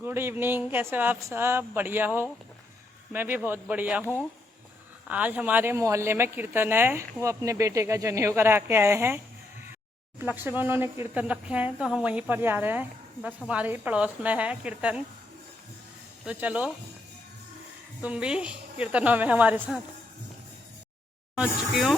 Good evening. कैसे हो आप सब? बढ़िया हो? मैं भी बहुत बढ़िया हूँ। आज हमारे मोहल्ले में कीर्तन है, वो अपने बेटे का जनेऊ करा के आए हैं। उपलक्ष्य में उन्होंने कीर्तन रखे हैं तो हम वहीं पर जा रहे हैं। बस हमारे ही पड़ोस में है कीर्तन, तो चलो तुम भी कीर्तनों में हमारे साथ। पहुँच चुकी हूँ।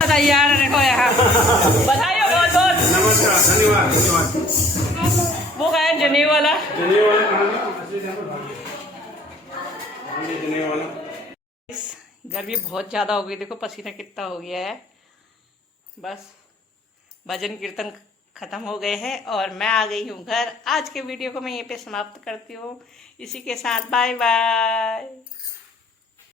तैयार रखो यहाँ बधाई हो बहुत बहुत। नमस्कार, धन्यवाद धन्यवाद। वो गए जनेऊ वाला गर्मी बहुत ज़्यादा हो गई, देखो पसीना कितना हो गया है। बस भजन कीर्तन ख़त्म हो गए हैं और मैं आ गई हूँ घर। आज के वीडियो को मैं यहीं पे समाप्त करती हूँ। इसी के साथ बाय बाय।